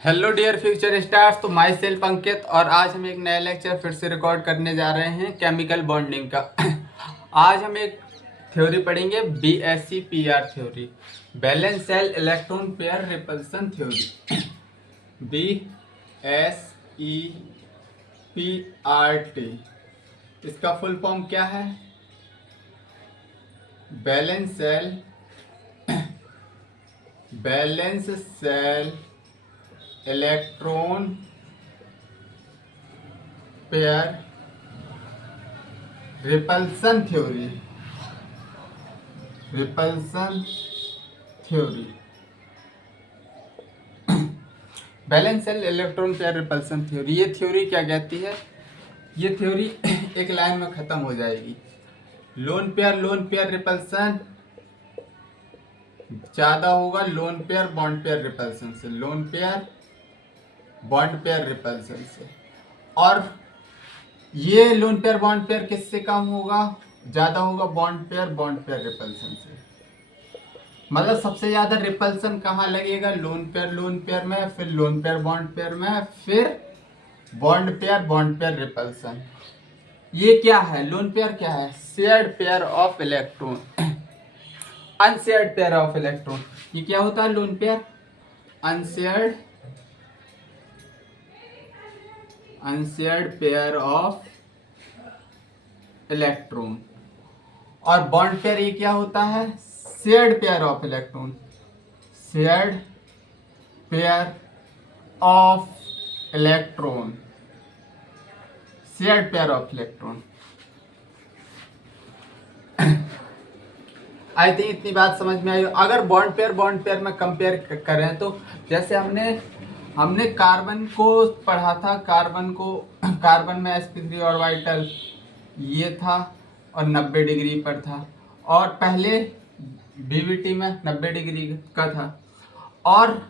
Hello dear future stars. तो my self अंकित और आज हम एक नया लेक्चर फिर से रिकॉर्ड करने जा रहे हैं केमिकल बॉन्डिंग का। आज हम एक थ्योरी पढ़ेंगे BSc-PR theory, balance cell electron pair repulsion theory. BSE-PR इसका फुल फॉर्म क्या है? Balance cell electron pair repulsion theory. Balance cell electron pair repulsion theory, ये थ्योरी क्या कहती है? ये थ्योरी एक लाइन में खत्म हो जाएगी। लोन पेयर रिपल्सन ज्यादा होगा lone pair bond pair repulsion से, lone pair bond pair repulsion से। और ये लोन पेयर बॉन्ड पेयर किससे कम होगा? ज्यादा होगा बॉन्ड पेयर रिपल्सन से। मतलब सबसे ज्यादा रिपल्सन कहाँ लगेगा? लोन पेयर में, फिर लोन पेयर में, फिर बॉन्ड पेयर रिपल्सन। ये क्या है? लोन पेयर क्या है? Shared pair of electron, unshared pair of electron. ये क्या होता है? Lone pair unshared pair of electron. और बॉन्ड पेयर ये क्या होता है? Shared pair of electron, shared pair of electron, shared pair of electron. I think इतनी बात समझ में आई। अगर बॉन्ड पेयर में कंपेयर करें तो जैसे हमने कार्बन को पढ़ा था। कार्बन में sp3 ऑर्बिटल ये था और 90 डिग्री पर था, और पहले BBT में 90 डिग्री का था। और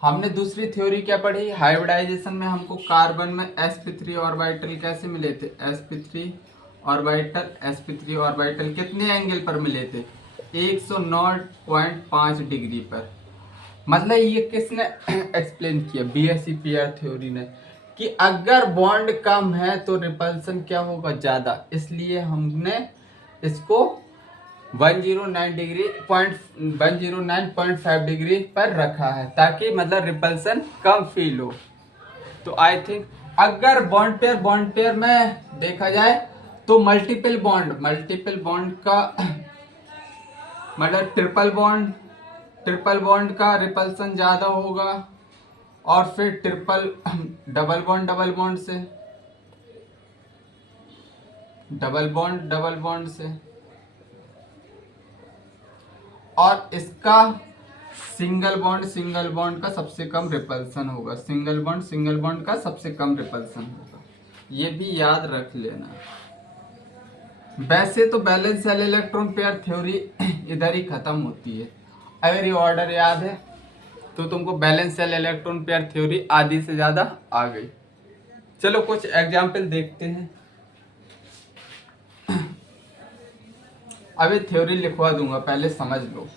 हमने दूसरी थ्योरी क्या पढ़ी? हाइब्रिडाइजेशन में हमको कार्बन में sp3 ऑर्बिटल कैसे मिले थे? sp3 ऑर्बिटल कितने एंगल पर मिले थे? 109.5 डिग्री पर। मतलब ये किसने एक्सप्लेन किया? BSc-PR थ्योरी ने, कि अगर बॉन्ड कम है तो रिपल्सन क्या होगा? ज्यादा। इसलिए हमने इसको 109.5 डिग्री पर रखा है, ताकि मतलब रिपल्सन कम फील हो। तो आई थिंक अगर बॉन्ड पेयर में देखा जाए तो मल्टीपल बॉन्ड का मतलब ट्रिपल बॉन्ड का रिपल्सन ज्यादा होगा, और फिर डबल बॉन्ड से, और इसका सिंगल बॉन्ड का सबसे कम रिपल्सन होगा। सिंगल बॉन्ड का सबसे कम रिपल्सन होगा। ये भी याद रख लेना। वैसे तो balance cell electron pair theory इधर ही खत्म होती है। अगर ये ऑर्डर याद है तो तुमको balance cell electron pair theory आधी से ज्यादा आ गई। चलो कुछ एग्जाम्पल देखते हैं। अभी थ्योरी लिखवा दूंगा, पहले समझ लो।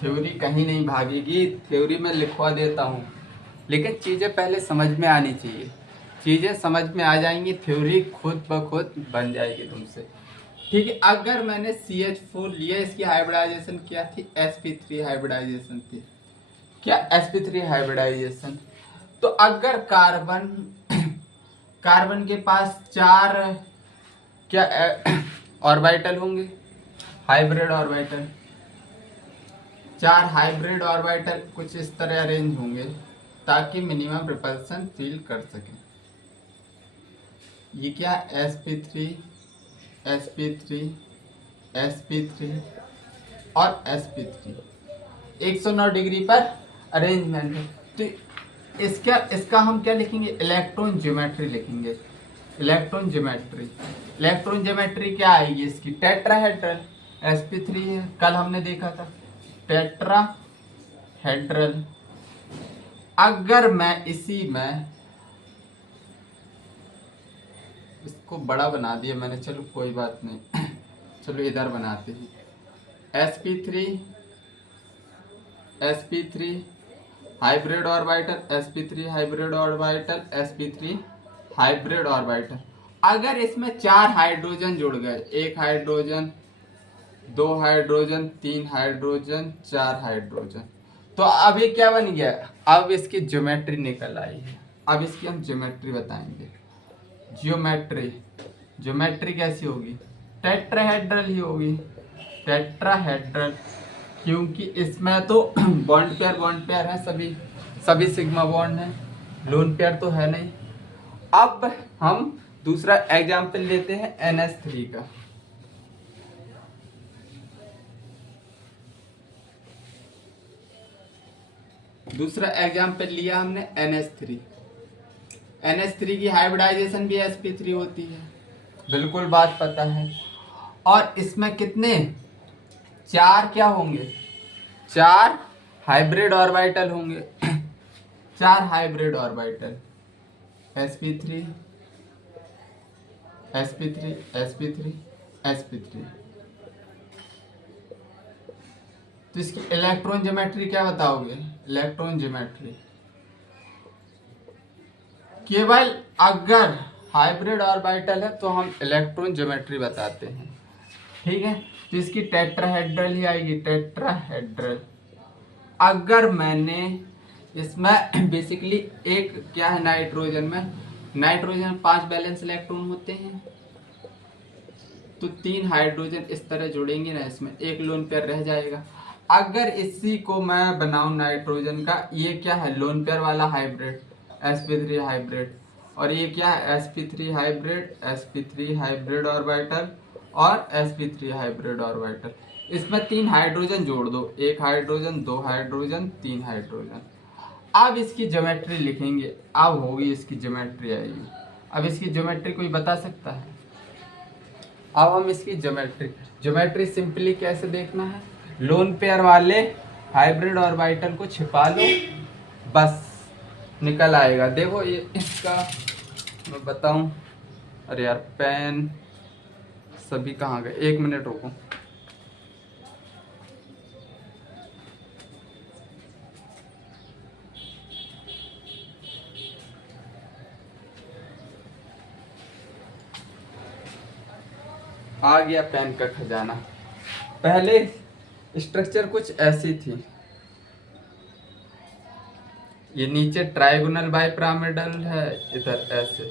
थ्योरी कहीं नहीं भागेगी, थ्योरी में लिखवा देता हूँ, लेकिन चीजें पहले समझ में आनी चाहिए। चीजें समझ में आ जाएंगी, थ्योरी खुद ब खुद बन जाएगी तुमसे। ठीक है। अगर मैंने CH4 लिया, इसकी हाइब्रिडाइजेशन क्या थी? sp3 हाइब्रिडाइजेशन थी। क्या? sp3 hybridisation. तो अगर कार्बन के पास 4 क्या ऑर्बिटल होंगे? Hybrid orbital. 4 हाइब्रिड ऑर्बिटल कुछ इस तरह अरेंज होंगे ताकि मिनिमम रिपल्सन फील कर सकें। ये क्या? sp3 और sp3 109 डिग्री पर अरेंजमेंट है। तो इसका हम क्या लिखेंगे? इलेक्ट्रॉन ज्योमेट्री लिखेंगे। इलेक्ट्रॉन ज्योमेट्री क्या आएगी इसकी? टेट्राहेड्रल। sp3 है, कल हमने देखा था, टेट्राहेड्रल। अगर मैं इसी में इसको बड़ा बना दिया मैंने, चलो कोई बात नहीं। चलो इधर बनाते हैं। sp3 sp3 hybrid orbital, sp3 hybrid orbital, sp3 hybrid orbital. अगर इसमें 4 हाइड्रोजन जुड़ गए, 1 हाइड्रोजन, 2 हाइड्रोजन, 3 हाइड्रोजन, 4 हाइड्रोजन, तो अब ये क्या बन गया, अब इसकी ज्योमेट्री निकल आई है। अब इसकी हम ज्योमेट्री बताएंगे। ज्योमेट्री, ज्योमेट्री कैसी होगी, टेट्राहेड्रल ही होगी, टेट्राहेड्रल, क्योंकि इसमें तो बॉन्ड पेयर है, सभी सिग्मा बॉन्ड है, लोन पेयर तो है नहीं। अब हम दूसरा एग्जाम्पल लेते हैं NH3 का। दूसरा एग्जाम्पल लिया हमने NH3। NH3 की हाइब्रिडाइजेशन भी sp3 होती है, बिल्कुल बात पता है। और इसमें कितने, 4 क्या होंगे, 4 हाइब्रिड ऑर्बिटल होंगे। 4 hybrid orbital, sp3 sp3 sp3 sp3। तो इसकी इलेक्ट्रॉन ज्योमेट्री क्या बताओगे, इलेक्ट्रॉन ज्योमेट्री केवल अगर हाइब्रिड ऑर्बिटल है तो हम इलेक्ट्रॉन ज्योमेट्री बताते हैं, ठीक है। तो इसकी टेट्राहेड्रल ही आएगी, टेट्राहेड्रल। अगर मैंने इसमें बेसिकली एक क्या है, नाइट्रोजन 5 बैलेंस इलेक्ट्रॉन होते हैं, तो 3 हाइड्रोजन इस तरह जुड़ेंगे ना, इसमें एक लोन पेयर रह जाएगा। अगर इसी को मैं बनाऊं नाइट्रोजन का, ये क्या है, लोन पेयर वाला हाइब्रिड, sp3 हाइब्रिड, और ये क्या है, sp3 hybrid, sp3 hybrid orbital और sp3 हाइब्रिड ऑर्बिटल। इसमें 3 हाइड्रोजन जोड़ दो, 1 हाइड्रोजन, 2 हाइड्रोजन, 3 हाइड्रोजन। अब इसकी ज्योमेट्री लिखेंगे, अब होगी इसकी ज्योमेट्री आएगी। अब इसकी ज्योमेट्री कोई बता सकता है? अब हम इसकी ज्योमेट्री सिंपली कैसे देखना है, लोन पेयर वाले हाइब्रिड ऑर्बिटल को छिपा लो, बस निकल आएगा। देखो ये इसका मैं बताऊं, अरे यार पेन सभी कहाँ गए, 1 मिनट रुको। आ गया पेन का खजाना। पहले स्ट्रक्चर कुछ ऐसी थी, ये नीचे ट्राइगोनल बाइपिरामिडल है, इधर ऐसे।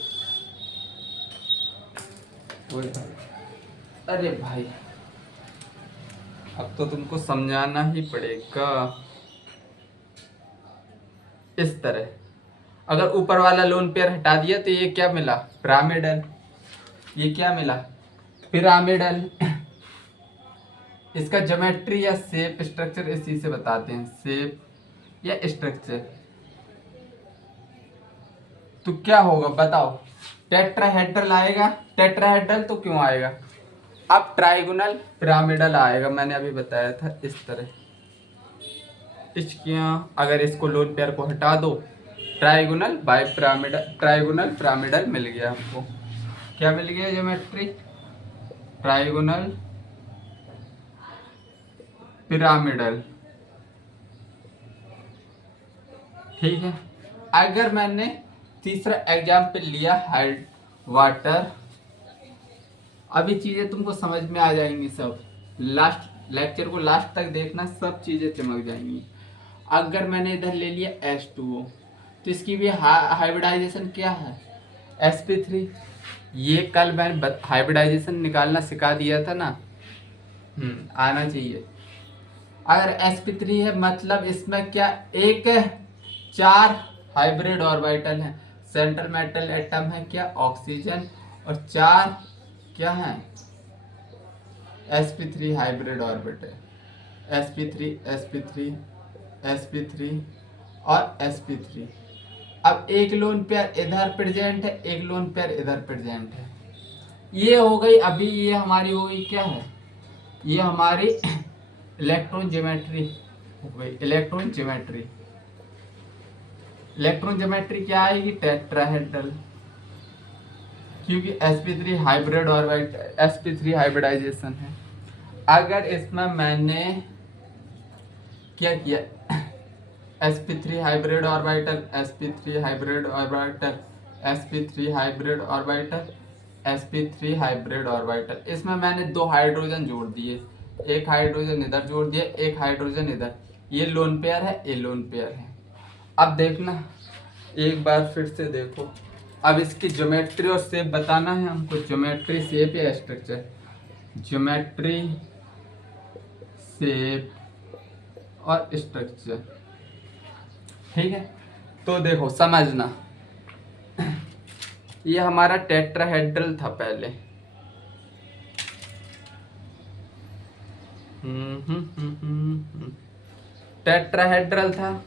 अरे भाई अब तो तुमको समझाना ही पड़ेगा। इस तरह अगर ऊपर वाला लोन पेयर हटा दिया तो ये क्या मिला, पिरामिडल। ये क्या मिला, पिरामिडल। इसका ज्योमेट्री या शेप स्ट्रक्चर इसी से बताते हैं, शेप या स्ट्रक्चर। तो क्या होगा बताओ, टेट्राहेड्रल आएगा, टेट्राहेड्रल तो क्यों आएगा, अब ट्राइगोनल पिरामिडल आएगा, मैंने अभी बताया था इस तरह। इसकिया अगर इसको लोन पेयर को हटा दो, ट्राइगोनल बाइपिरामिडल, ट्राइगोनल पिरामिडल मिल गया हमको। क्या मिल गया ज्योमेट्री, ट्राइगोनल पिरामिडल, ठीक है। अगर मैंने तीसरा एग्जाम्पल लिया हाइड वाटर, अभी चीजें तुमको समझ में आ जाएंगी सब, लास्ट लेक्चर को लास्ट तक देखना, सब चीजें चमक जाएंगी। अगर मैंने इधर ले लिया H2O, तो इसकी भी हाइब्रिडाइजेशन क्या है, sp3। ये कल मैंने हाइब्रिडाइजेशन निकालना सिखा दिया था ना, आना चाहिए। अगर sp3 है मतलब इसमें क्या, एक 4 हाइब्रिड ऑर्बिटल है, सेंट्रल मेटल एटम है क्या, ऑक्सीजन, और 4 क्या है, sp3 hybrid orbital, sp3 sp3 sp3 और sp3। अब एक लोन पेयर इधर प्रेजेंट है, एक लोन पेयर इधर प्रेजेंट है। ये हो गई, अभी ये हमारी हो गई क्या है, ये हमारी इलेक्ट्रॉन ज्योमेट्री हो गई। इलेक्ट्रॉन ज्योमेट्री, इलेक्ट्रॉन ज्योमेट्री क्या आएगी, टेट्राहेड्रल, क्योंकि sp3 hybrid orbital, sp3 hybridisation है। अगर इसमें मैंने क्या किया, sp3 hybrid orbital, sp3 hybrid orbital, sp3 hybrid orbital, sp3 hybrid orbital. इसमें मैंने 2 हाइड्रोजन जोड़ दिए, एक हाइड्रोजन इधर जोड़ दिया, एक हाइड्रोजन इधर। ये लोन पेयर है, ये लोन पेयर है। अब देखना, एक बार फिर से देखो। अब इसकी ज्योमेट्री और शेप बताना है हमको। ज्योमेट्री, शेप या स्ट्रक्चर? ज्योमेट्री, शेप और स्ट्रक्चर। ठीक है, तो देखो समझना, ये हमारा टेट्राहेड्रल था पहले। टेट्राहेड्रल था।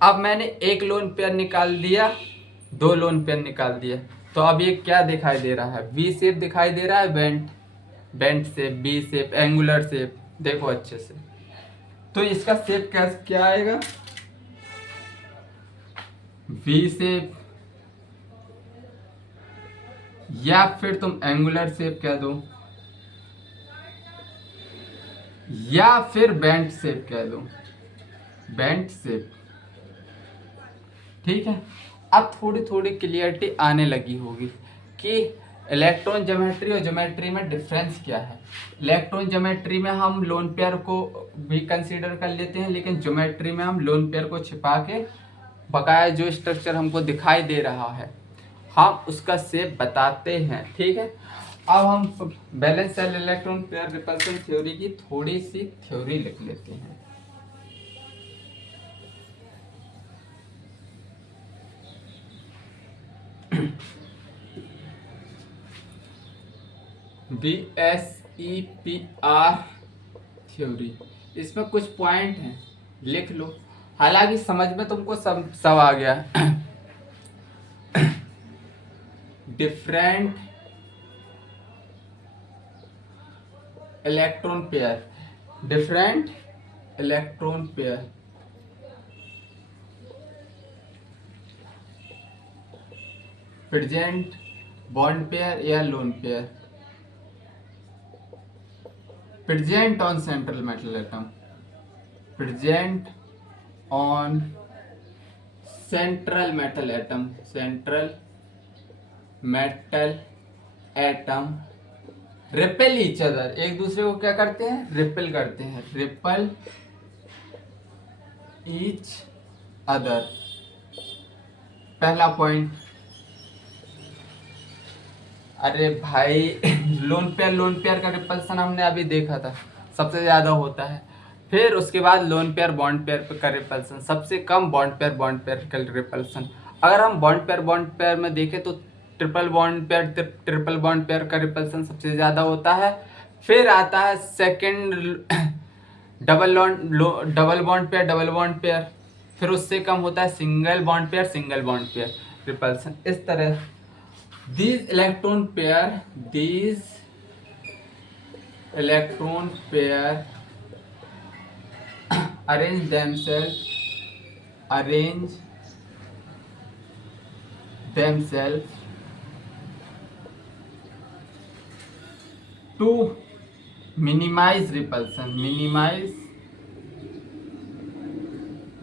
अब मैंने एक लोन पेयर निकाल दिया, 2 लोन पेयर निकाल दिया, तो अब ये क्या दिखाई दे रहा है? वी शेप दिखाई दे रहा है, bent shape, B shape, angular shape. देखो अच्छे से, तो इसका शेप क्या आएगा? वी शेप, या फिर तुम एंगुलर शेप कह दो, या फिर बेंट शेप कह दो, बेंट शेप। ठीक है, अब थोड़ी थोड़ी क्लियरिटी आने लगी होगी कि इलेक्ट्रॉन ज्योमेट्री और ज्योमेट्री में डिफरेंस क्या है। इलेक्ट्रॉन ज्योमेट्री में हम लोन पेयर को भी कंसीडर कर लेते हैं, लेकिन ज्योमेट्री में हम लोन पेयर को छिपा के बकाया जो स्ट्रक्चर हमको दिखाई दे रहा है हम उसका शेप बताते हैं। ठीक है, अब हम balance cell electron pair repulsion theory की थोड़ी सी थ्योरी लिख लेते हैं। BSEPR थ्योरी, इसमें कुछ पॉइंट हैं, लिख लो। हालांकि समझ में तुमको सब आ गया। Different electron pair, different electron pair, present bond pair या lone pair, present on central metal atom, present on central metal atom, central metal atom, repel each other, एक दूसरे को क्या करते हैं? रिपेल करते हैं, रिपेल ईच अदर। पहला पॉइंट। अरे भाई लोन पेयर का रिपल्सन हमने अभी देखा था, सबसे ज्यादा होता है। फिर उसके बाद लोन पेयर बॉन्ड पेयर का रिपल्सन सबसे कम, बॉन्ड पेयर का रिपल्सन। अगर हम बॉन्ड पेयर में देखें तो ट्रिपल बॉन्ड पेयर का रिपल्सन सबसे ज्यादा होता है। फिर आता है सेकंड डबल बॉन्ड पेयर, फिर उससे कम होता है सिंगल बॉन्ड पेयर रिपल्सन। इस तरह these electron pair arrange themselves to minimize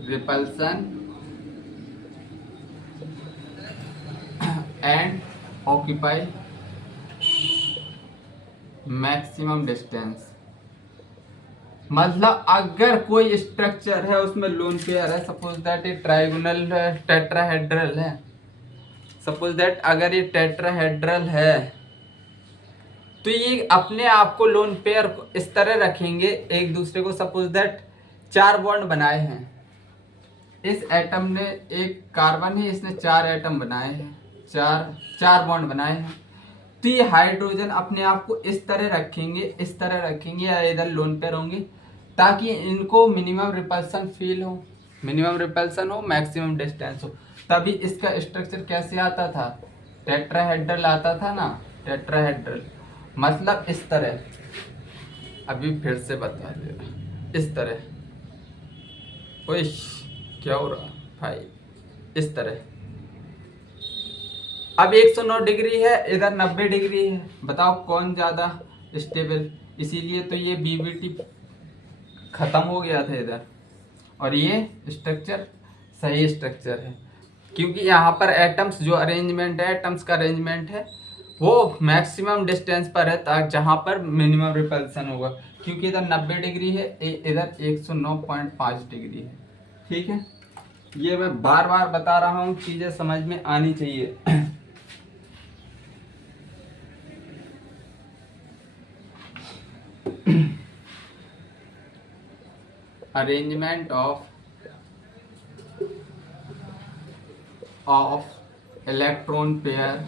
repulsion and occupy maximum distance. मतलब अगर कोई स्ट्रक्चर है उसमें लोन पेयर है, सपोज दैट ये ट्राइगोनल टेट्राहेड्रल है, सपोज दैट अगर ये टेट्राहेड्रल है तो ये अपने आप को लोन पेयर इस तरह रखेंगे एक दूसरे को। सपोज दैट 4 बॉन्ड बनाए हैं, इस एटम ने एक कार्बन है, इसने 4 एटम बनाए हैं, चार बॉन्ड बनाए हैं, तो ये हाइड्रोजन अपने आप को इस तरह रखेंगे या इधर लोन पेयर होंगे ताकि इनको मिनिमम रिपल्सन हो, मैक्सिमम डिस्टेंस हो। तभी इसका स्ट्रक्चर कैसे आता था? टेट्राहेड्रल आता था ना, टेट्राहेड्रल मतलब इस तरह। अभी फिर से बता दे रहा, इस तरह। ओए क्या हो रहा भाई? इस तरह। अब 109 डिग्री है, इधर 90 डिग्री है, बताओ कौन ज्यादा स्टेबल? इसीलिए तो ये बीबीटी खत्म हो गया था इधर। और ये स्ट्रक्चर सही स्ट्रक्चर है, क्योंकि यहाँ पर एटम्स जो अरेंजमेंट है, एटम्स का अरेंजमेंट है वो मैक्सिमम डिस्टेंस पर है ताकि जहाँ पर मिनिमम रिपल्सन होगा, क्योंकि इधर 90 डिग्री है, इधर 109.5 डिग्री है। ठीक है, ये मैं बार बार बता रहा हूँ, चीज़ें समझ में आनी चाहिए। Arrangement of electron pair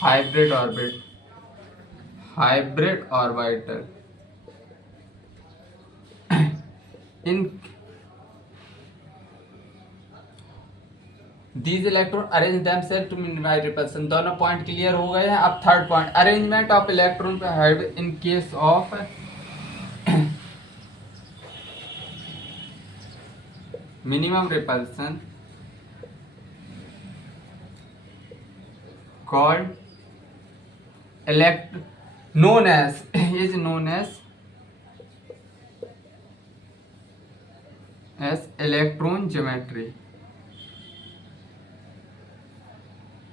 hybrid orbital in these electron arrange themselves to minimize repulsion. दोनों पॉइंट क्लियर हो गए हैं। अब third point, arrangement of electron pair hybrid in case of minimum repulsion called known as electron geometry.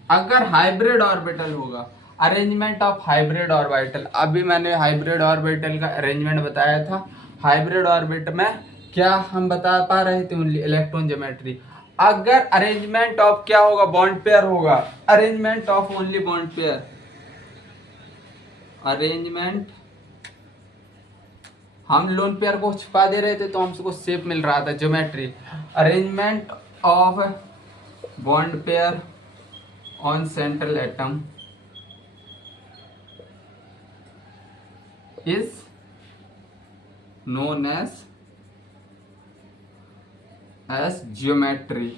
अगर hybrid orbital होगा, arrangement of hybrid orbital, अभी मैंने hybrid orbital का अरेंजमेंट बताया था। हाइब्रिड ऑर्बिटल में क्या हम बता पा रहे थे, ओनली इलेक्ट्रॉन ज्योमेट्री। अगर अरेंजमेंट ऑफ क्या होगा, बॉन्ड पेयर होगा, arrangement of only bond pair, arrangement, हम लोन पेयर को छुपा दे रहे थे तो हमको शेप मिल रहा था geometry. Arrangement of bond pair on central atom is known as geometry.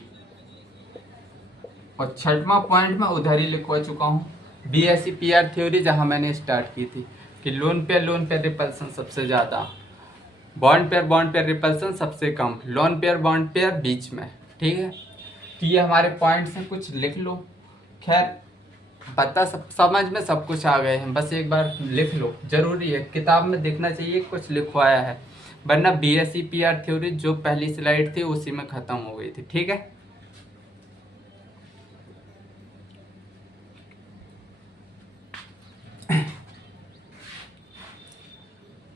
और छठवां पॉइंट में उधर ही लिखवा चुका हूँ, बीएससी पीआर थ्योरी, जहां मैंने स्टार्ट की थी कि लोन पेयर रिपल्सन सबसे ज़्यादा, बॉन्ड पेयर रिपल्सन सबसे कम, लोन पेयर बॉन्ड पेयर बीच में। ठीक है, तो ये हमारे पॉइंट्स हैं, कुछ लिख लो। खैर पता सब समझ में सब कुछ आ गए हैं, बस एक बार लिख लो, जरूरी है, किताब में देखना चाहिए कुछ लिखवाया है, वरना बीएससी पीआर थ्योरी जो पहली स्लाइड थी उसी में ख़त्म हो गई थी। ठीक है,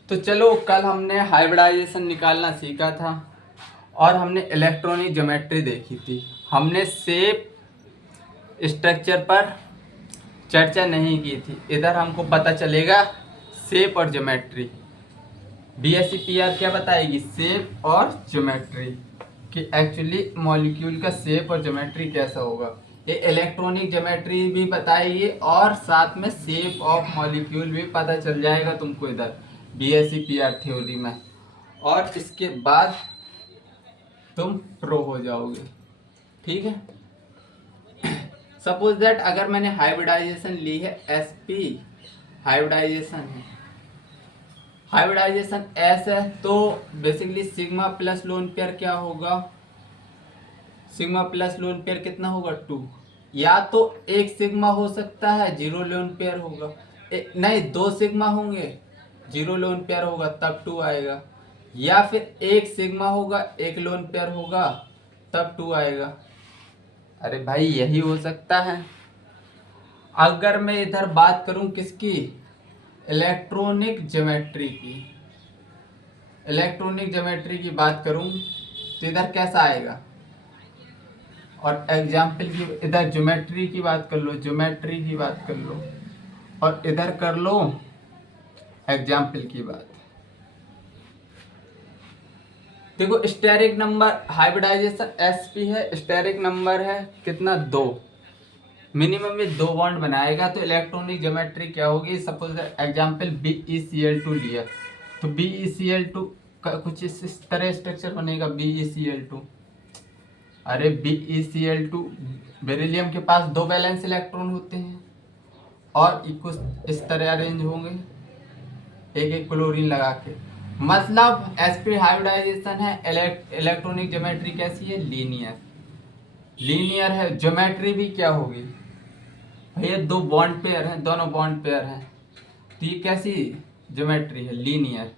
तो चलो, कल हमने हाइब्रिडाइजेशन निकालना सीखा था और हमने इलेक्ट्रॉनिक ज्योमेट्री देखी थी। हमने शेप स्ट्रक्चर पर चर्चा नहीं की थी। इधर हमको पता चलेगा शेप और ज्योमेट्री। बीएससी पीआर क्या बताएगी, शेप और ज्योमेट्री, कि एक्चुअली मॉलिक्यूल का शेप और ज्योमेट्री कैसा होगा। ये इलेक्ट्रॉनिक ज्योमेट्री भी बताएगी और साथ में शेप ऑफ मॉलिक्यूल भी पता चल जाएगा तुमको इधर बीएससी पीआर थ्योरी में, और इसके बाद तुम प्रो हो जाओगे। ठीक है, सपोज दैट अगर मैंने हाइब्रिडाइजेशन ली है, एसपी हाइब्रिडाइजेशन है, हाइब्रिडाइजेशन एस है, तो basically sigma plus lone pair क्या होगा, सिग्मा प्लस लोन पेयर कितना होगा, 2। या तो एक सिग्मा हो सकता है, 0 लोन पेयर होगा, नहीं 2 सिग्मा होंगे, 0 लोन पेयर होगा तब 2 आएगा, या फिर एक सिग्मा होगा, 1 लोन पेयर होगा तब 2 आएगा। अरे भाई यही हो सकता है। अगर मैं इधर बात करूं किसकी, इलेक्ट्रॉनिक ज्योमेट्री की, इलेक्ट्रॉनिक ज्योमेट्री की बात करूं तो इधर कैसा आएगा, और एग्जाम्पल की इधर ज्योमेट्री की बात कर लो, ज्योमेट्री की बात कर लो, और इधर कर लो एग्जाम्पल की बात। देखो स्टेरिक नंबर, हाइब्रिडाइजेशन एसपी है, स्टेरिक नंबर है कितना, 2, मिनिमम में 2 बॉन्ड बनाएगा, तो इलेक्ट्रॉनिक ज्योमेट्री क्या होगी। सपोज एग्जांपल BeCl2 लिया, तो BeCl2 का कुछ इस तरह स्ट्रक्चर बनेगा, BeCl2। अरे BeCl2, बेरिलियम के पास 2 वैलेंस इलेक्ट्रॉन होते हैं और कुछ इस तरह अरेंज होंगे एक एक क्लोरीन लगा के, मतलब एसपी हाइब्रिडाइजेशन है। इलेक्ट्रॉनिक ज्योमेट्री कैसी है, लीनियर, लीनियर है। ज्योमेट्री भी क्या होगी भैया, 2 बॉन्ड पेयर हैं, दोनों बॉन्ड पेयर हैं, तो ये कैसी ज्योमेट्री है, लीनियर।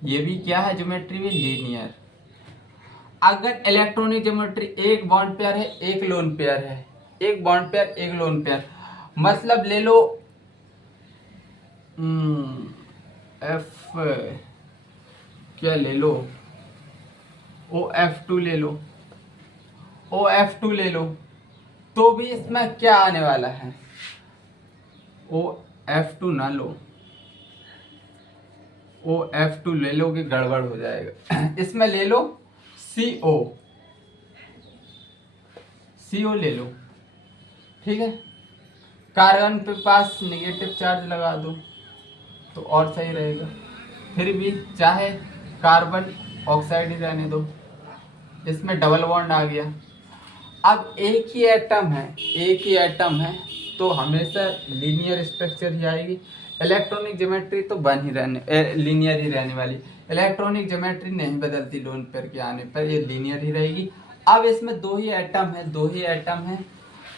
ये भी क्या है ज्योमेट्री में, लीनियर। अगर इलेक्ट्रॉनिक ज्योमेट्री एक बॉन्ड पेयर है एक लोन पेयर है, एक बॉन्ड पेयर एक लोन पेयर, मतलब ले लो एफ, क्या ले लो, OF2 ले लो, OF2 ले लो, तो भी इसमें क्या आने वाला है, OF2 ना लो, OF2 ले लो कि गड़बड़ हो जाएगा। इसमें ले लो CO, CO ले लो, ठीक है। कार्बन पे पास नेगेटिव चार्ज लगा दो तो और सही रहेगा। फिर भी चाहे कार्बन ऑक्साइड ही रहने दो, इसमें डबल बॉन्ड आ गया। अब एक ही एटम है, एक ही एटम है, तो हमेशा लीनियर स्ट्रक्चर ही आएगी। इलेक्ट्रॉनिक ज्योमेट्री तो बन ही रहने लीनियर ही रहने वाली। इलेक्ट्रॉनिक ज्योमेट्री नहीं बदलती लोन पेयर के आने पर, ये लीनियर ही रहेगी। अब इसमें दो ही एटम है, दो ही एटम है,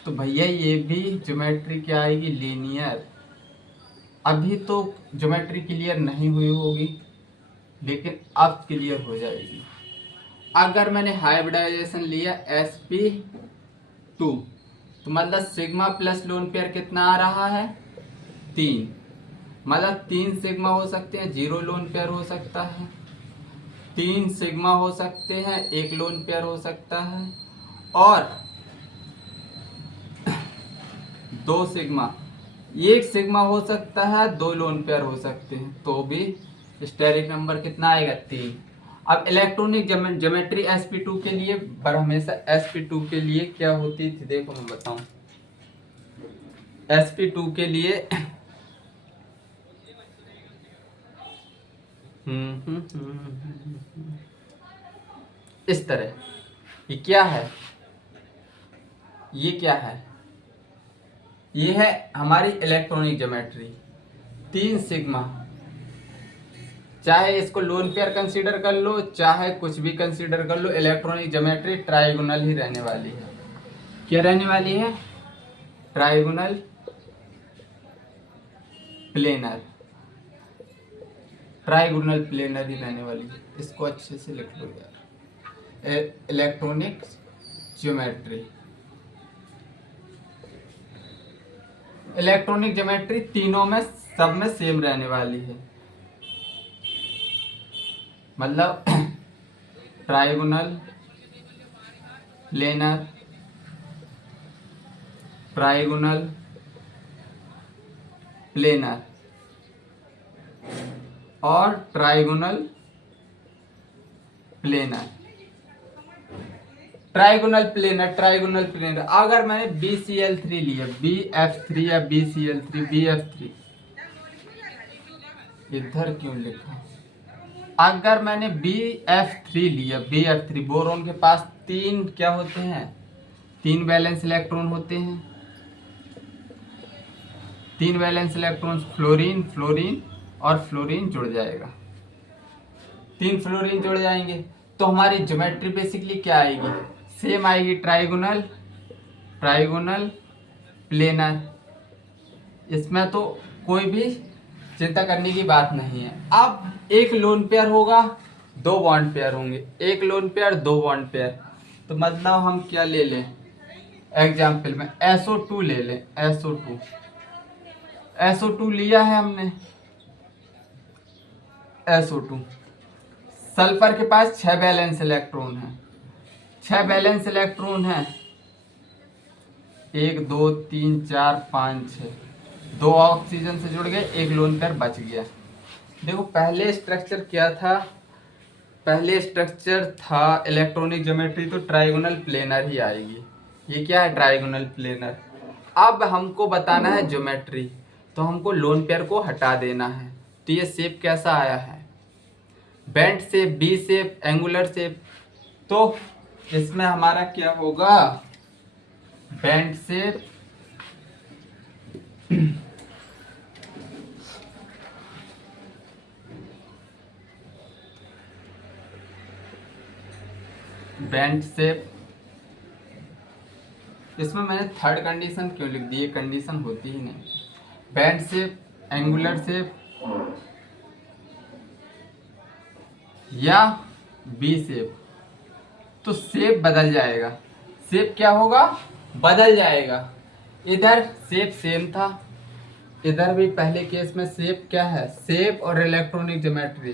तो भैया ये भी ज्योमेट्री क्या आएगी, लीनियर। अभी तो ज्योमेट्री क्लियर नहीं हुई होगी, लेकिन अब क्लियर हो जाएगी। अगर मैंने हाइब्रिडाइजेशन लिया sp2, तो मतलब सिग्मा प्लस लोन पेयर कितना आ रहा है, 3। मतलब 3 सिग्मा हो सकते हैं, 0 लोन पेयर हो सकता है, 3 सिग्मा हो सकते हैं, 1 लोन पेयर हो सकता है, और 2 सिग्मा, 1 सिग्मा हो सकता है, 2 लोन पेयर हो सकते हैं, तो भी स्टेरिक नंबर कितना आएगा, 3। अब इलेक्ट्रॉनिक ज्योमेट्री sp2 के लिए, पर हमेशा sp2 के लिए क्या होती थी, देखो मैं बताऊं। sp2 के लिए इस तरह, ये क्या है, ये क्या है, ये है हमारी इलेक्ट्रॉनिक ज्योमेट्री। 3 सिग्मा, चाहे इसको लोन पेयर कंसीडर कर लो, चाहे कुछ भी कंसीडर कर लो, इलेक्ट्रॉनिक ज्योमेट्री ट्राइगोनल ही रहने वाली है। क्या रहने वाली है, ट्राइगोनल प्लेनर, ट्राइगोनल प्लेनर ही रहने वाली है। इसको अच्छे से लिख लो यार, इलेक्ट्रॉनिक ज्योमेट्री, इलेक्ट्रॉनिक ज्योमेट्री तीनों में सब में सेम रहने वाली है। मतलब ट्राइगोनल प्लेनर, ट्राइगोनल प्लेनर और trigonal planar, trigonal planar, trigonal planar. अगर मैंने BCl3 लिया, BF3 या BCl3, BF3 इधर क्यों लिखा, अगर मैंने BF3 लिया, BF3 बोरोन के पास 3 क्या होते हैं, 3 वैलेंस इलेक्ट्रॉन होते हैं, 3 वैलेंस इलेक्ट्रॉन, फ्लोरीन, फ्लोरीन और फ्लोरीन जुड़ जाएगा, 3 फ्लोरीन जुड़ जाएंगे, तो हमारी ज्योमेट्री बेसिकली क्या आएगी, सेम आएगी, ट्राइगोनल, ट्राइगोनल प्लेनर। इसमें तो कोई भी चिंता करने की बात नहीं है। अब एक लोन पेयर होगा, 2 बॉन्ड पेयर होंगे, एक लोन पेयर 2 बॉन्ड पेयर, तो मतलब हम क्या ले लें, एग्जाम्पल में SO2 ले लें, SO2, SO2 लिया है हमने, SO2, सल्फर के पास 6 वैलेंस इलेक्ट्रॉन है, 6 वैलेंस इलेक्ट्रॉन है, 1 2 3 4 5 6, 2 ऑक्सीजन से जुड़ गए, एक लोन पेयर बच गया। देखो पहले स्ट्रक्चर क्या था, पहले स्ट्रक्चर था इलेक्ट्रॉनिक ज्योमेट्री, तो ट्राइगोनल प्लेनर ही आएगी। ये क्या है, ट्राइगोनल प्लेनर। अब हमको बताना है ज्योमेट्री, तो हमको लोन पेयर को हटा देना है। तो ये शेप कैसा आया है, bent shape, B shape, angular shape, तो इसमें हमारा क्या होगा, बेंट शेप, बेंट शेप। इसमें मैंने थर्ड कंडीशन क्यों लिख दी, ये कंडीशन होती ही नहीं। बेंट शेप, एंगुलर शेप, या बी शेप, तो शेप बदल जाएगा। शेप क्या होगा, बदल जाएगा। इधर शेप सेम था, इधर भी पहले केस में शेप क्या है, शेप और इलेक्ट्रॉनिक ज्योमेट्री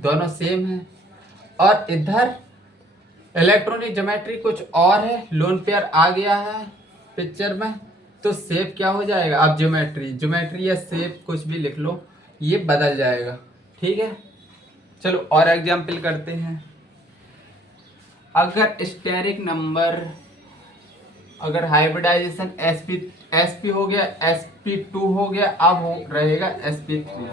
दोनों सेम है। और इधर इलेक्ट्रॉनिक ज्योमेट्री कुछ और है, लोन पेयर आ गया है पिक्चर में, तो शेप क्या हो जाएगा, अब ज्योमेट्री या शेप कुछ भी लिख लो, ये बदल जाएगा। ठीक है, चलो और एग्जाम्पल करते हैं। अगर स्टेरिक नंबर, अगर हाइब्रिडाइजेशन sp हो गया, sp2 हो गया, अब रहेगा sp3।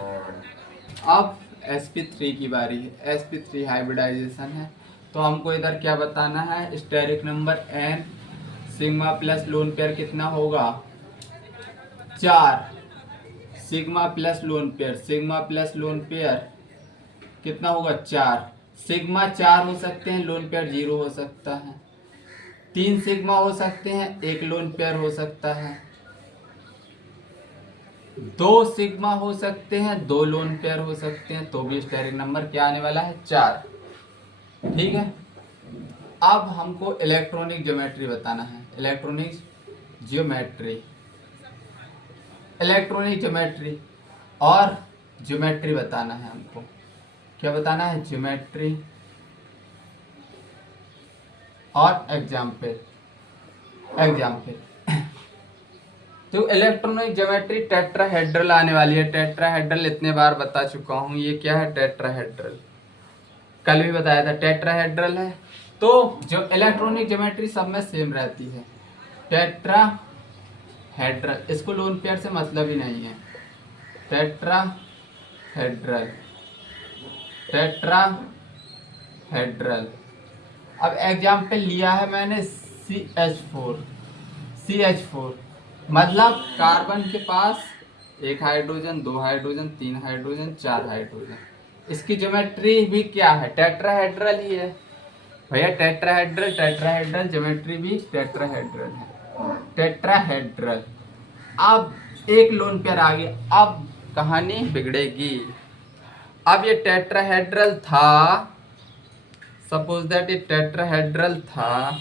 अब sp3 की बारी है, sp3 हाइब्रिडाइजेशन है, तो हमको इधर क्या बताना है, steric number n, sigma plus lone pair कितना होगा 4, सिग्मा प्लस लोन पेयर कितना होगा 4, सिग्मा 4 हो सकते हैं, लोन पेयर 0 हो सकता है, 3 सिग्मा हो सकते हैं, एक लोन पेयर हो सकता है, 2 सिग्मा हो सकते हैं, 2 लोन पेयर हो सकते हैं, तो भी स्टेरिक नंबर क्या आने वाला है 4। ठीक है, अब हमको इलेक्ट्रॉनिक ज्योमेट्री बताना है, इलेक्ट्रॉनिक ज्योमेट्री और ज्योमेट्री बताना है हमको। क्या बताना है, ज्योमेट्री और एग्जाम्पल। तो इलेक्ट्रॉनिक ज्योमेट्री टेट्राहेड्रल आने वाली है। टेट्राहेड्रल इतने बार बता चुका हूँ, ये क्या है टेट्राहेड्रल, कल भी बताया था टेट्राहेड्रल है। तो जो इलेक्ट्रॉनिक ज्योमेट्री सब में सेम रहती है, टेट्राहेड्रल, इसको लोन पेयर से मतलब ही नहीं है, टेट्राहेड्रल। अब एग्जाम्पल लिया है मैंने CH4 मतलब कार्बन के पास 1 हाइड्रोजन, 2 हाइड्रोजन, 3 हाइड्रोजन, 4 हाइड्रोजन, इसकी ज्योमेट्री भी क्या है, टेट्राहेड्रल ही है भैया। टेट्राहेड्रल ज्योमेट्री भी टेट्राहेड्रल है, टेट्राहेड्रल। अब एक लोन पेयर आ गया, अब कहानी बिगड़ेगी। अब ये टेट्राहेड्रल था, सपोज दैट ये टेट्राहेड्रल था,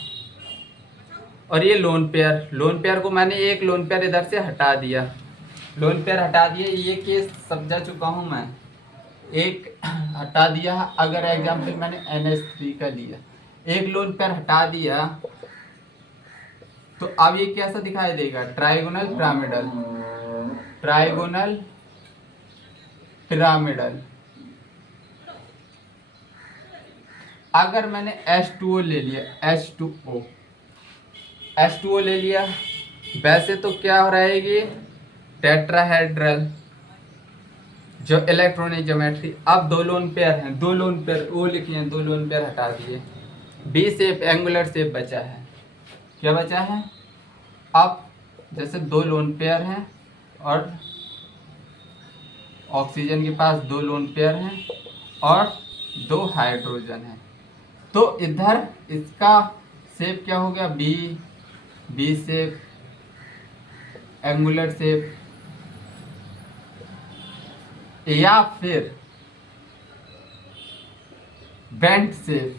और ये लोन पेयर को मैंने एक लोन पेयर इधर से हटा दिया, ये केस समझा चुका हूँ मैं, एक हटा दिया। अगर एग्जाम्पल मैंने NH3 का लिया, एक लोन पेयर हटा दिया, तो अब ये कैसा दिखाई देगा, ट्राइगोनल पिरामिडल। अगर मैंने H2O ले लिया, H2O ले लिया, वैसे तो क्या हो रहेगी टेट्राहेड्रल जो इलेक्ट्रॉनिक ज्योमेट्री। अब 2 लोन पेयर हैं, 2 लोन पेयर वो लिखिए, 2 लोन पेयर हटा दिए, बी शेप एंगुलर शेप बचा है। क्या बचा है, अब जैसे 2 लोन पेयर हैं और ऑक्सीजन के पास 2 लोन पेयर हैं और 2 हाइड्रोजन हैं, तो इधर इसका शेप क्या हो गया, बी शेप एंगुलर शेप, या फिर बेंट शेप।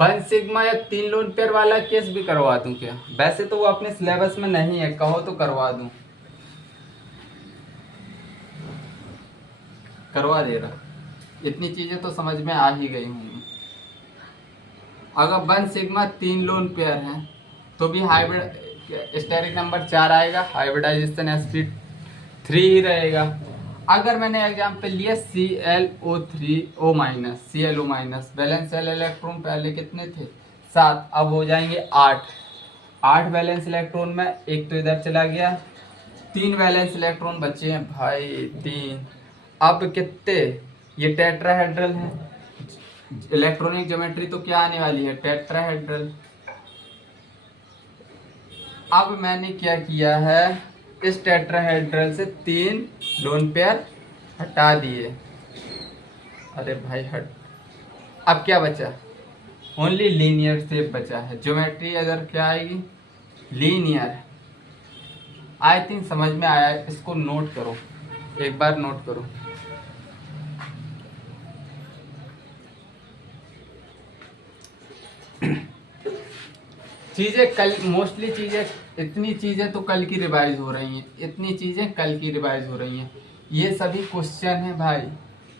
1 सिग्मा या 3 लोन पेयर वाला केस भी करवा दूं क्या, वैसे तो वो अपने सिलेबस में नहीं है, कहो तो करवा दूं, करवा दे रहा, इतनी चीजें तो समझ में आ ही गई होंगी। अगर 1 सिग्मा 3 लोन पेयर हैं तो भी हाइब्रिड स्टेरिक नंबर 4 आएगा, हाइब्रिडाइजेशन sp3 ही रहेगा। अगर मैंने एग्जाम्पल लिया ClO3O minus, valence shell electron पहले कितने थे 7, अब हो जाएंगे 8 वैलेंस इलेक्ट्रॉन में, एक तो इधर चला गया, 3 वैलेंस इलेक्ट्रॉन बचे हैं भाई 3। अब कितने, ये टेट्राहेड्रल है, इलेक्ट्रॉनिक ज्योमेट्री तो क्या आने वाली है टेट्राहेड्रल। अब मैंने क्या किया है, इस टेट्राहेड्रल से 3 लोन पेयर हटा दिए, अरे भाई हट, अब क्या बचा, ओनली लीनियर शेप बचा है। ज्योमेट्री अगर क्या आएगी, लीनियर, आई थिंक समझ में आया है। इसको नोट करो, एक बार नोट करो। चीज़ें कल मोस्टली चीज़ें इतनी चीज़ें तो कल की रिवाइज हो रही हैं, इतनी चीज़ें कल की रिवाइज हो रही हैं। ये सभी क्वेश्चन है भाई,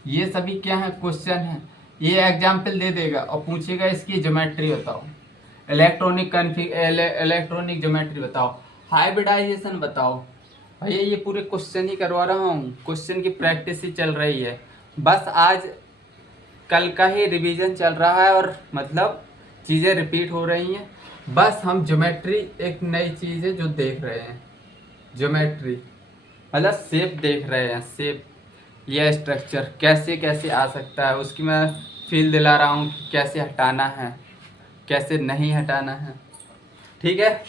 ये सभी क्या है, क्वेश्चन है। ये एग्जाम्पल दे देगा और पूछेगा इसकी ज्योमेट्री बताओ, इलेक्ट्रॉनिक ज्योमेट्री बताओ, हाइब्रिडाइजेशन बताओ। भैया ये पूरे क्वेश्चन ही करवा रहा हूँ, क्वेश्चन की प्रैक्टिस ही चल रही है। बस आज कल का ही रिवीजन चल रहा है और मतलब चीज़ें रिपीट हो रही हैं। बस हम ज्योमेट्री एक नई चीज़ है जो देख रहे हैं, ज्योमेट्री मतलब शेप देख रहे हैं, शेप या स्ट्रक्चर कैसे कैसे आ सकता है, उसकी मैं फील दिला रहा हूँ कि कैसे हटाना है, कैसे नहीं हटाना है। ठीक है,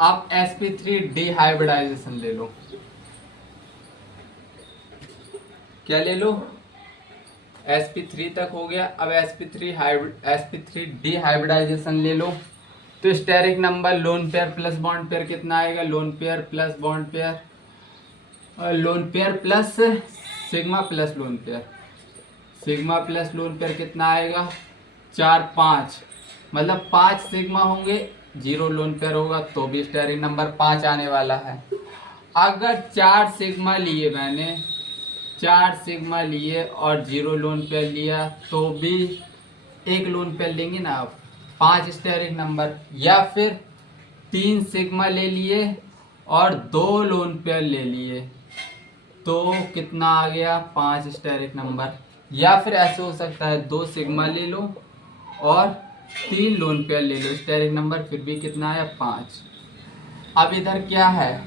आप sp3 हाइब्रिडाइजेशन ले लो। क्या ले लो, sp3 तक हो गया। अब sp3 हाइब्रिडाइजेशन ले लो। तो steric number lone pair plus bond pair कितना आएगा, lone pair plus bond pair, lone pair plus sigma plus lone pair, sigma plus lone pair कितना आएगा, 4 5, मतलब 5 सिग्मा होंगे, 0 लोन पेयर होगा तो भी स्टेरिक नंबर 5 आने वाला है। अगर 4 सिग्मा लिए मैंने, 4 सिग्मा लिए और 0 लोन पेयर लिया तो भी 1 लोन पेयर लेंगे ना आप, 5 स्टेरिक नंबर। या फिर 3 सिग्मा ले लिए और 2 लोन पेयर ले लिए तो कितना आ गया, 5 स्टेरिक नंबर। या फिर ऐसे हो सकता है 2 सिग्मा ले लो और 3 लोन पेयर ले लो, स्टेरिक नंबर फिर भी कितना आया, 5। अब इधर क्या है,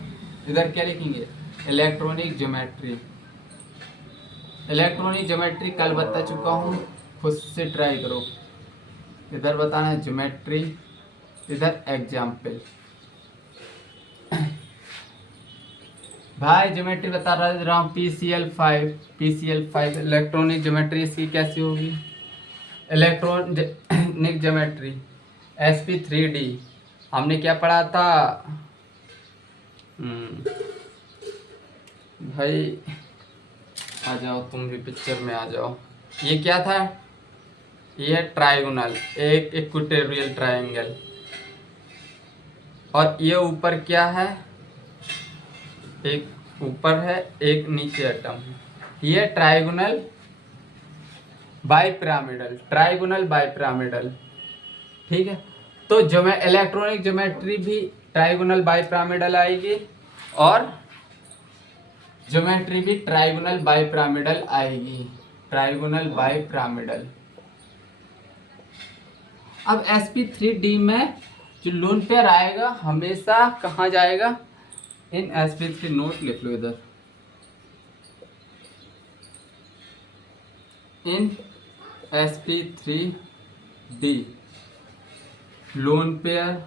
इधर क्या लिखेंगे, इलेक्ट्रॉनिक ज्योमेट्री। इलेक्ट्रॉनिक ज्योमेट्री कल बता चुका हूँ, खुद से ट्राई करो। इधर बताना है ज्योमेट्री, इधर एग्जाम्पल। भाई ज्योमेट्री बता रहा हूँ, PCL5 इलेक्ट्रॉनिक ज्योमेट्री इसकी कैसी होगी, इलेक्ट्रॉनिक ज्योमेट्री sp3d हमने क्या पढ़ा था भाई, आ जाओ तुम भी पिक्चर में आ जाओ। ये क्या था, ये ट्राइगोनल, एक इक्वेटोरियल ट्रायंगल, और ये ऊपर क्या है, एक ऊपर है एक नीचे एटम है। ये ट्राइगोनल बाइपिरामिडल, ट्राइगोनल बाइपिरामिडल। ठीक है, तो इलेक्ट्रॉनिक ज्योमेट्री भी ट्राइगोनल बाइपिरामिडल आएगी और ज्योमेट्री भी ट्राइगोनल बाइपिरामिडल आएगी, ट्राइगोनल बाइपिरामिडल। अब sp3d में जो लोन पेयर आएगा हमेशा कहाँ जाएगा, इन sp3 नोट लिख लो इधर, in sp3d lone pair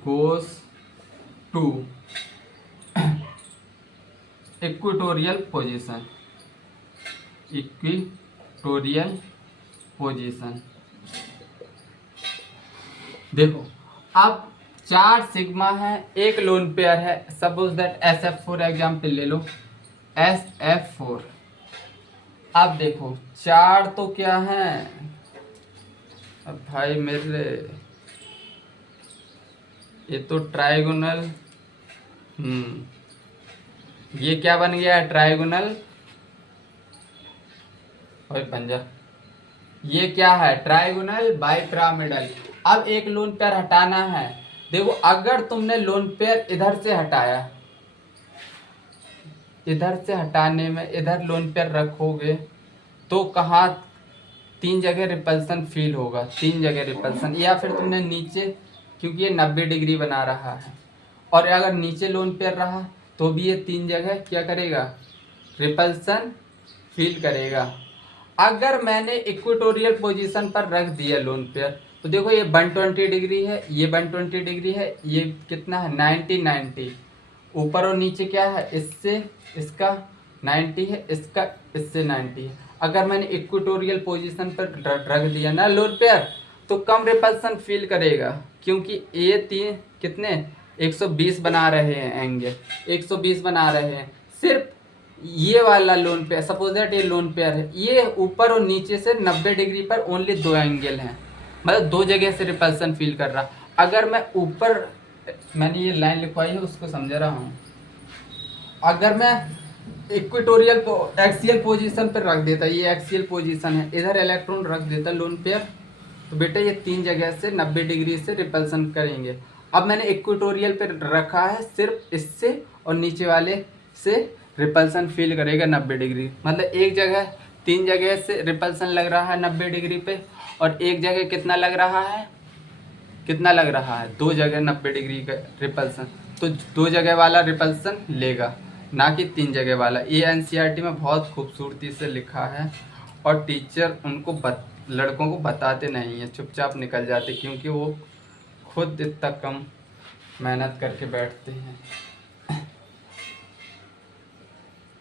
goes to equatorial position, equatorial position. देखो अब 4 सिग्मा है, एक लोन पेयर है, सपोज दैट SF4 एग्जाम्पल ले लो, SF4। अब देखो 4 तो क्या है, अब भाई मेरे ये तो ट्राइगोनल, ये क्या बन गया है, ट्राइगोनल और पंजा, ये क्या है, ट्राइगोनल बाइपिरामिडल। अब एक लोन पेयर हटाना है। देखो अगर तुमने लोन पेयर इधर से हटाया, इधर से हटाने में इधर लोन पेयर रखोगे तो कहाँ 3 जगह रिपल्सन फील होगा, 3 जगह रिपल्सन। या फिर तुमने नीचे, क्योंकि ये 90 डिग्री बना रहा है, और अगर नीचे लोन पेयर रहा तो भी ये 3 जगह क्या करेगा, रिपल्सन फील करेगा। अगर मैंने इक्वेटोरियल पोजीशन पर रख दिया लोन पेयर तो देखो ये 120 डिग्री है, ये 120 डिग्री है, ये कितना है 90 ऊपर और नीचे क्या है, इससे इसका 90 है, इसका इससे 90 है। अगर मैंने इक्वेटोरियल पोजीशन पर रख दिया ना लोन पेयर, तो कम रिपल्सन फील करेगा, क्योंकि ये तीन कितने 120 बना रहे हैं एंगल, 120 बना रहे हैं। सिर्फ ये वाला लोन पेयर, सपोज दैट ये लोन पेयर है, ये ऊपर और नीचे से 90 डिग्री पर ओनली 2 एंगल हैं, मतलब 2 जगह से रिपल्सन फील कर रहा। अगर मैं ऊपर, मैंने ये लाइन लिखवाई है उसको समझा रहा हूँ, अगर मैं इक्वेटोरियल एक्सियल पोजीशन पर रख देता, ये एक्सियल पोजीशन है, इधर इलेक्ट्रॉन रख देता लोन पेयर, तो बेटा ये 3 जगह से 90 डिग्री से रिपल्सन करेंगे। अब मैंने इक्वेटोरियल पे रखा है, सिर्फ इससे और नीचे वाले से रिपल्सन फील करेगा 90 डिग्री, मतलब एक जगह 3 जगह से रिपल्सन लग रहा है 90 डिग्री पे, और एक जगह कितना लग रहा है, कितना लग रहा है 2 जगह 90 डिग्री का रिपल्सन, तो 2 जगह वाला रिपल्सन लेगा, ना कि 3 जगह वाला। ये एनसीईआरटी में बहुत खूबसूरती से लिखा है, और टीचर उनको लड़कों को बताते नहीं है, चुपचाप निकल जाते, क्योंकि वो खुद इतना कम मेहनत करके बैठते हैं।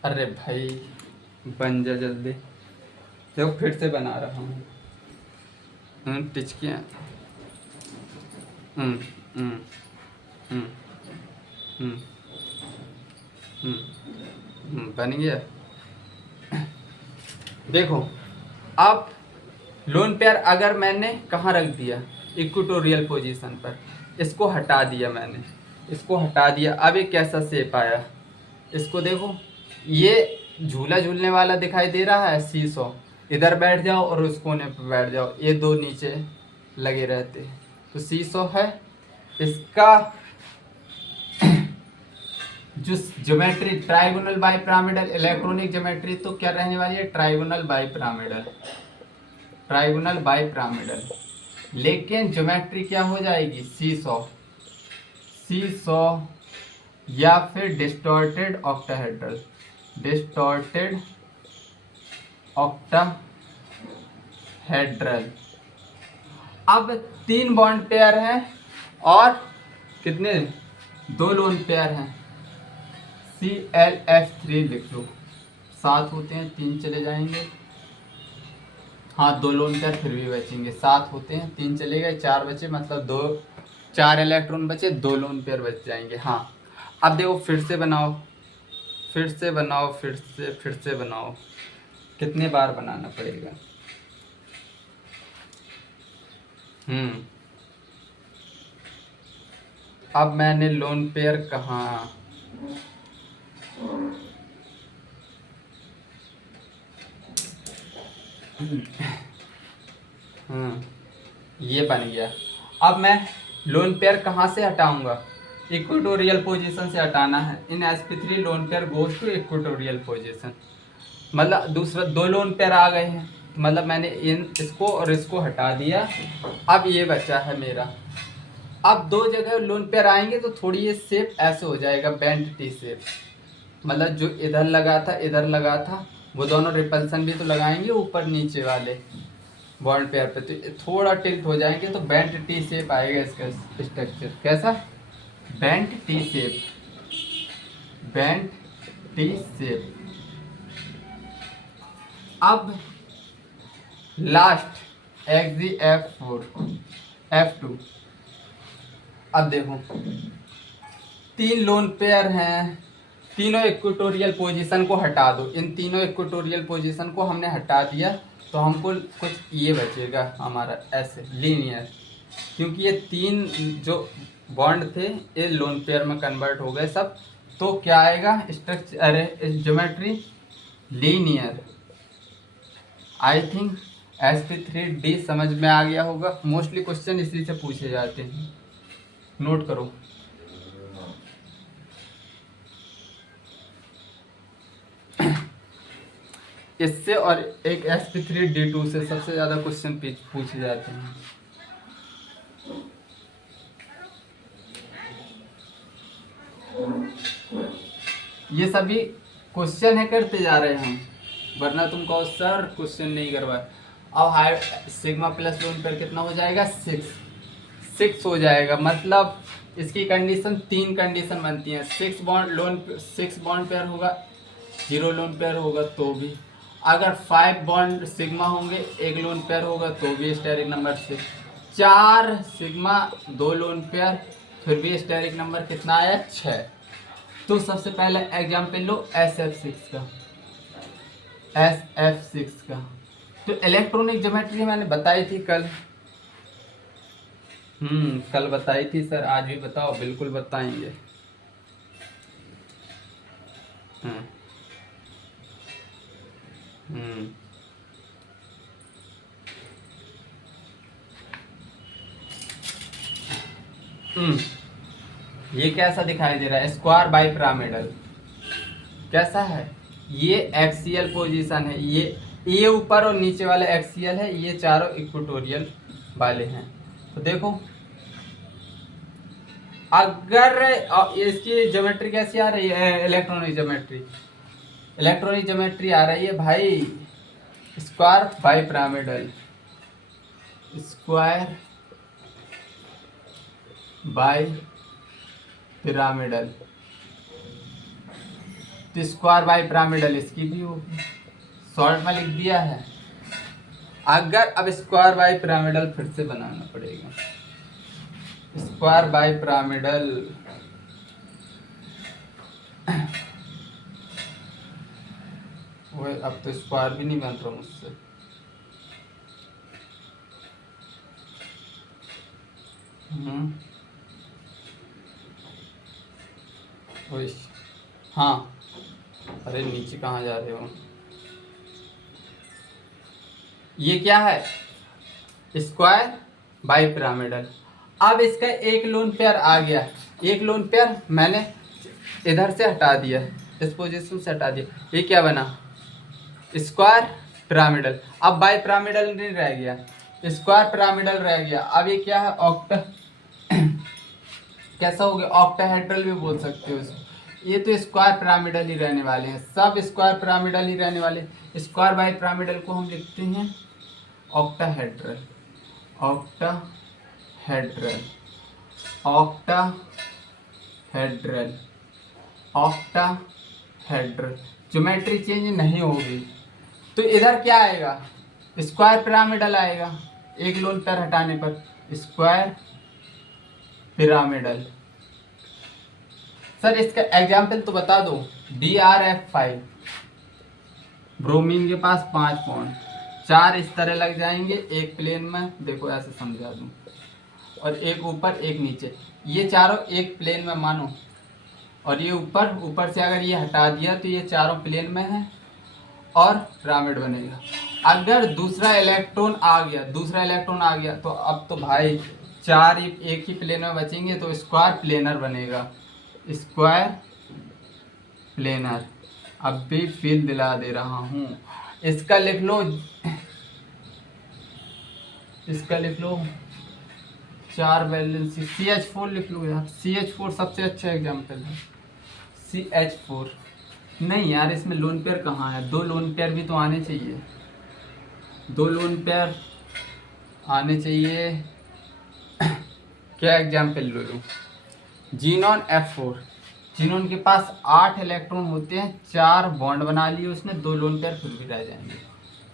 अरे भाई बन जा जल्दी, देखो फिर से बना रहा हूँ टिचकियाँ। बन गया। देखो अब लोन पेयर अगर मैंने कहाँ रख दिया, इक्वेटोरियल पोजीशन पर, इसको हटा दिया मैंने, इसको हटा दिया, अब एक कैसा शेप आया, इसको देखो, ये झूला झूलने वाला दिखाई दे रहा है, सीसॉ, इधर बैठ जाओ और उस कोने पर बैठ जाओ, ये 2 नीचे लगे रहते हैं, तो सीसॉ है। इसका जो geometry trigonal bipyramidal, electronic geometry तो क्या रहने वाली है, ट्राइगोनल बाइपिरामिडल, ट्राइगोनल बाइपिरामिडल, लेकिन ज्योमेट्री क्या हो जाएगी, सीसॉ, सीसॉ या फिर डिस्टॉर्टेड ऑक्टाहेड्रल, डिस्टॉर्टेड ऑक्टाहेड्रल। अब 3 बॉन्ड पेयर हैं और कितने 2 लोन पेयर हैं, ClF3 लिख लो, 7 होते हैं, 3 चले जाएंगे, हाँ 2 लोन पेयर फिर भी बचेंगे, 7 होते हैं, 3 चले गए, 4 बचे, मतलब 4 इलेक्ट्रॉन बचे, 2 लोन पेयर बच जाएंगे। हाँ अब देखो फिर से बनाओ, फिर से बनाओ, फिर से बनाओ, कितने बार बनाना पड़ेगा। अब मैंने लोन पेयर कहाँ, ये बन गया। अब मैं लोन पेयर कहाँ से हटाऊंगा, इक्वेटोरियल पोजीशन से हटाना है। In sp3 lone pair goes to equatorial position, मतलब दूसरा 2 लोन पेयर आ गए हैं, मतलब मैंने इसको और इसको हटा दिया, अब ये बचा है मेरा। अब 2 जगह लोन पेयर आएंगे तो थोड़ी ये शेप ऐसे हो जाएगा, बेंट टी शेप, मतलब जो इधर लगा था इधर लगा था, वो दोनों रिपल्सन भी तो लगाएंगे ऊपर नीचे वाले बॉन्ड पेयर पे, तो थोड़ा टिल्ट हो जाएंगे, तो बेंट टी शेप आएगा इसका स्ट्रक्चर। कैसा, bent T shape, bent T shape. अब लास्ट XgF4 F2। अब देखो 3 लोन पेयर हैं, तीनों इक्वेटोरियल पोजीशन को हटा दो, इन तीनों इक्वेटोरियल पोजीशन को हमने हटा दिया, तो हमको कुछ ये बचेगा हमारा ऐसे लीनियर, क्योंकि ये 3 जो बॉन्ड थे ये लोन पेयर में कन्वर्ट हो गए सब, तो क्या आएगा स्ट्रक्चर, अरे geometry linear. I think sp3D समझ में आ गया होगा, मोस्टली क्वेश्चन इसी से पूछे जाते हैं, नोट करो। इससे और एक sp3D2 से सबसे ज़्यादा क्वेश्चन पूछे जाते हैं। ये सभी क्वेश्चन है करते जा रहे हैं हम, वरना तुम कहो सर क्वेश्चन नहीं करवाए। अब high sigma plus lone pair कितना हो जाएगा, 6 हो जाएगा, मतलब इसकी कंडीशन 3 कंडीशन बनती हैं। 6 बॉन्ड पेयर होगा, 0 लोन पेयर होगा तो भी, अगर 5 बॉन्ड सिग्मा होंगे 1 लोन पेयर होगा तो भी स्टेरिक नंबर से, 4 सिग्मा 2 लोन पेयर फिर भी स्टेरिक नंबर कितना आया 6। तो सबसे पहले एग्जाम्पल लो SF6 का, SF6 का। तो इलेक्ट्रॉनिक ज्योमेट्री मैंने बताई थी कल, कल बताई थी सर, आज भी बताओ, बिल्कुल बताएंगे। हम्म हम्म हम्म। ये कैसा दिखाई दे रहा है, स्क्वायर बाई पिरामिडल, कैसा है, ये एक्सियल पोजीशन है, ये ऊपर और नीचे वाले एक्सियल है, ये चारों इक्वेटोरियल वाले हैं। तो देखो अगर इसकी ज्योमेट्री कैसी आ रही है, इलेक्ट्रॉनिक ज्योमेट्री, इलेक्ट्रॉनिक ज्योमेट्री आ रही है भाई square bi pyramidal, square bi pyramidal. तो स्क्वायर बाई पिरामिडल इसकी भी होगी, शॉर्ट में लिख दिया है। अगर अब स्क्वायर बाई पिरामिडल फिर से बनाना पड़ेगा, स्क्वायर बाई पिरामिडल, वो अब तो स्क्वायर भी नहीं बन रहा मुझसे, हाँ, अरे नीचे कहाँ जा रहे हो, ये क्या है स्क्वायर बाई पिरामिडल। अब इसका एक लोन पेयर आ गया, एक लोन पेयर मैंने इधर से हटा दिया, इस पोजीशन से हटा दिया, ये क्या बना स्क्वायर पिरामिडल। अब बाई पिरामिडल नहीं रह गया, स्क्वायर पिरामिडल रह गया। अब ये क्या है ऑक्टा, कैसा हो गया ऑक्टाहेड्रल भी बोल सकते हो इसको। ये तो स्क्वायर पिरामिडल ही रहने वाले हैं, सब स्क्वायर पिरामिडल ही रहने वाले। स्क्वायर बाई पिरामिडल को हम लिखते हैं octahedral, octahedral, octahedral, octahedral. Geometry change नहीं होगी तो इधर क्या आएगा स्क्वायर पिरामिडल आएगा, एक लोन पेयर हटाने पर स्क्वायर पिरामिडल। सर इसका एग्जाम्पल तो बता दो, BrF5, ब्रोमीन के पास 5 बॉन्ड, 4 इस तरह लग जाएंगे एक प्लेन में, देखो ऐसे समझा दूं, और एक ऊपर एक नीचे, ये चारों एक प्लेन में मानो, और ये ऊपर, ऊपर से अगर ये हटा दिया तो ये चारों प्लेन में है और पिरामिड बनेगा। अगर दूसरा इलेक्ट्रॉन आ गया, दूसरा इलेक्ट्रॉन आ गया तो अब तो भाई 4 एक ही प्लेन में बचेंगे, तो स्क्वायर प्लेनर बनेगा, स्क्वायर प्लेनर। अब भी फील दिला दे रहा हूँ, इसका लिख लो, इसका लिख लो 4 वैलेंसी, CH4 लिख लो यार, CH4 सबसे अच्छा एग्जाम्पल है, CH4। नहीं यार इसमें लोन पेयर कहाँ है, 2 लोन पेयर भी तो आने चाहिए, 2 लोन पेयर आने चाहिए। क्या एग्जाम्पल लो लूँ, जीनॉन F4, जीनॉन के पास 8 इलेक्ट्रॉन होते हैं, 4 बॉन्ड बना लिए उसने, 2 लोन पेयर फिर भी रह जाएंगे,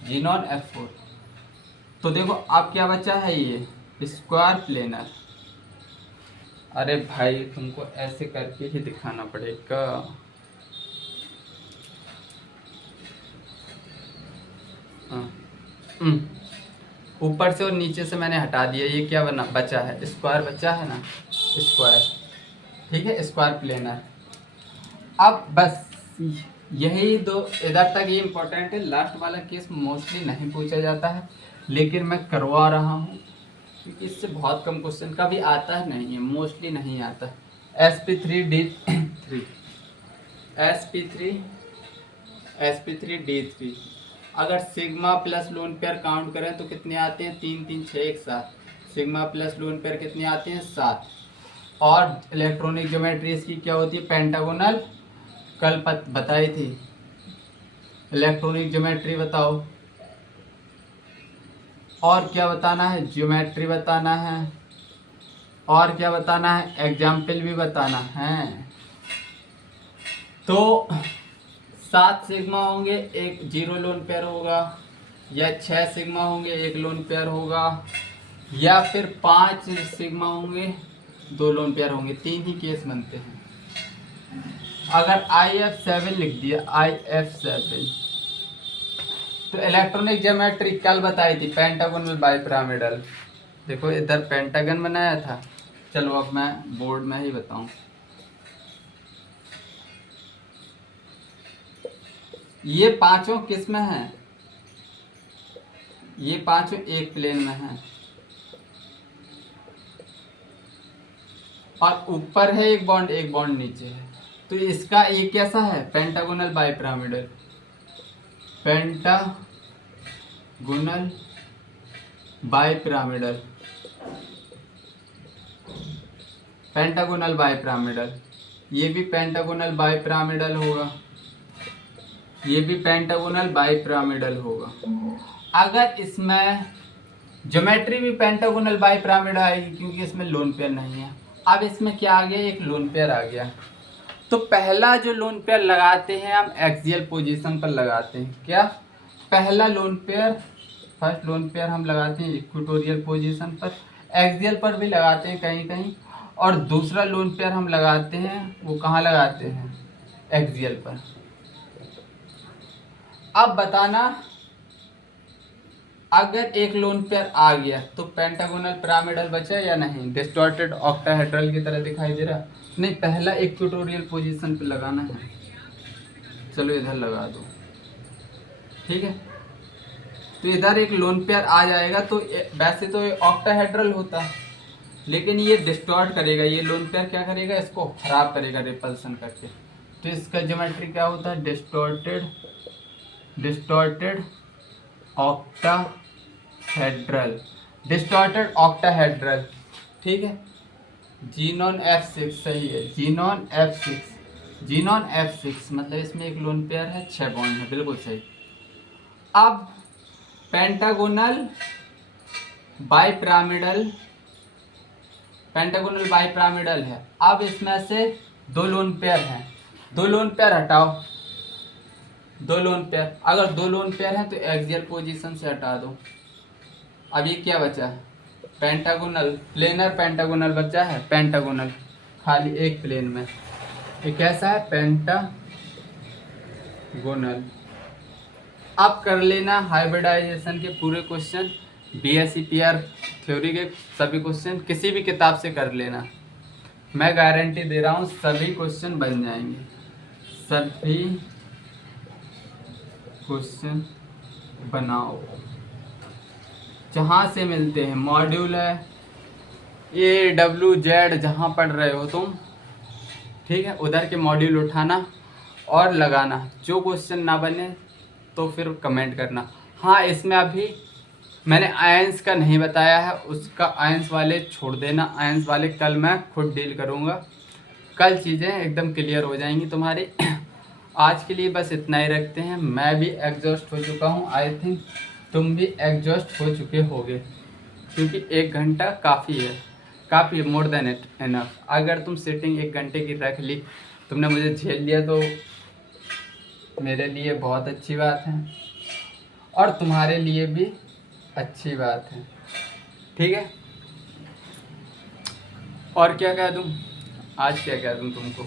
जीनॉन F4। तो देखो अब क्या बचा है ये स्क्वायर प्लेनर। अरे भाई तुमको ऐसे करके ही दिखाना पड़ेगा, ऊपर से और नीचे से मैंने हटा दिया, ये क्या बना बचा है स्क्वायर, बचा है ना स्क्वायर, ठीक है स्क्वायर प्लेनर। अब बस यही दो, इधर तक ये इम्पोर्टेंट है, लास्ट वाला केस मोस्टली नहीं पूछा जाता है लेकिन मैं करवा रहा हूँ क्योंकि इससे बहुत कम क्वेश्चन का भी आता है, नहीं है मोस्टली नहीं आता। sp3d3, sp3d3, अगर sigma plus lone pair count करें तो कितने आते हैं 3 3 6 एक साथ, सिग्मा प्लस लोन पेयर कितने आते हैं 7। और इलेक्ट्रॉनिक ज्योमेट्री इसकी क्या होती है पेंटागोनल, कल बताई थी। इलेक्ट्रॉनिक ज्योमेट्री बताओ, और क्या बताना है ज्योमेट्री बताना है, और क्या बताना है एग्जाम्पल भी बताना है। तो 7 सिग्मा होंगे, एक 0 लोन पेयर होगा, या 6 सिग्मा होंगे, एक लोन पेयर होगा, या फिर 5 सिग्मा होंगे, 2 लोन पेयर होंगे। 3 ही केस बनते हैं। अगर IF7 लिख दिया, IF7, तो इलेक्ट्रॉनिक ज्योमेट्री कल बताई थी, पेंटागोनल बाइपिरामिडल। देखो इधर पेंटागन बनाया था, चलो अब मैं बोर्ड में ही बताऊं। ये पांचों किस में हैं? ये पांचों एक प्लेन में हैं, और ऊपर है एक बॉन्ड नीचे है। तो इसका एक कैसा है? Pentagonal bipyramidal. Pentagonal bipyramidal, pentagonal bipyramidal. ये भी पेंटागोनल बाइपिरामिडल होगा, ये भी पेंटागोनल बाइपिरामिडल होगा। अगर इसमें ज्योमेट्री भी पेंटागोनल बाइपिरामिडल आएगी, क्योंकि इसमें लोन पेयर नहीं है। अब इसमें क्या आ गया? एक लोन पेयर आ गया। तो पहला जो लोन पेयर लगाते हैं हम एक्सियल पोजीशन पर लगाते हैं। क्या? पहला lone pair, first lone pair हम लगाते हैं इक्वेटोरियल पोजीशन पर, एक्सियल पर भी लगाते हैं कहीं कहीं, और दूसरा लोन पेयर हम लगाते हैं, वो कहाँ लगाते हैं? एक्सियल पर। अब बताना, अगर एक लोन पेयर आ गया तो पेंटागोनल पिरामिडल बचा या नहीं? डिस्टॉर्टेड ऑक्टाहेड्रल की तरह दिखाई दे रहा? नहीं, पहला इक्वेटोरियल पोजीशन पे लगाना है। चलो इधर लगा दो, ठीक है। तो इधर एक लोन पेयर आ जाएगा, तो वैसे तो ये ऑक्टाहेड्रल होता है, लेकिन ये डिस्टॉर्ट करेगा। ये लोन पेयर क्या करेगा? इसको खराब करेगा रिपल्सन करके। तो इसका ज्योमेट्री क्या होता है? डिस्टॉर्टेड ऑक्टाहेड्रल, डिस्टॉर्टेड ऑक्टाहेड्रल, ठीक है। जीनॉन F6 सही है, जीनॉन F6 मतलब इसमें एक लोन पेयर है, 6 बॉन्ड है, बिल्कुल सही। अब पेंटागोनल बाइपिरामिडल है। अब इसमें से 2 लोन पेयर हैं, 2 लोन पेयर हटाओ, 2 लोन पेयर। अगर 2 लोन पेयर हैं तो एक्सियल पोजीशन से हटा दो। अब ये क्या बचा है? पेंटागोनल, प्लेनर पेंटागोनल बचा है, पेंटागोनल खाली एक प्लेन में। ये कैसा है? पेंटागोनल। अब कर लेना हाइब्रिडाइजेशन के पूरे क्वेश्चन, BSc-PR थ्योरी के सभी क्वेश्चन किसी भी किताब से कर लेना। मैं गारंटी दे रहा हूँ सभी क्वेश्चन बन जाएंगे, सभी क्वेश्चन बनाओ। जहाँ से मिलते हैं मॉड्यूल है, AWZ जहाँ पढ़ रहे हो तुम, ठीक है, उधर के मॉड्यूल उठाना और लगाना। जो क्वेश्चन ना बने तो फिर कमेंट करना। हाँ, इसमें अभी मैंने आयंस का नहीं बताया है, उसका आयंस वाले छोड़ देना, आयंस वाले कल मैं खुद डील करूँगा। कल चीज़ें एकदम क्लियर हो जाएंगी तुम्हारी। आज के लिए बस इतना ही रखते हैं। मैं भी एग्जॉस्ट हो चुका हूँ, आई थिंक तुम भी एग्जॉस्ट हो चुके होगे, क्योंकि 1 घंटा काफ़ी है, मोर देन इनफ। अगर तुम सिटिंग 1 घंटे की रख ली, तुमने मुझे झेल लिया, तो मेरे लिए बहुत अच्छी बात है, और तुम्हारे लिए भी अच्छी बात है, ठीक है। और क्या कह दूँ? आज क्या कह दूँ तुमको?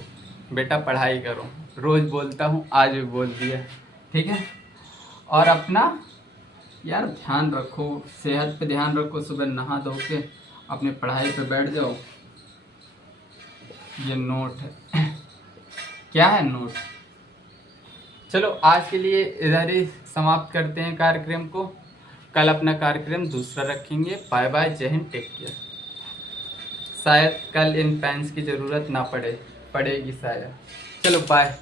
बेटा पढ़ाई करो, रोज़ बोलता हूँ, आज भी बोल दिया, ठीक है। और अपना यार ध्यान रखो, सेहत पे ध्यान रखो। सुबह नहा धो के अपनी पढ़ाई पे बैठ जाओ। ये नोट है। क्या है नोट? चलो आज के लिए इधर ही समाप्त करते हैं कार्यक्रम को। कल अपना कार्यक्रम दूसरा रखेंगे। बाय बाय, जय हिंद, टेक केयर। शायद कल इन पेन्स की ज़रूरत ना पड़ेगी शायद। चलो बाय।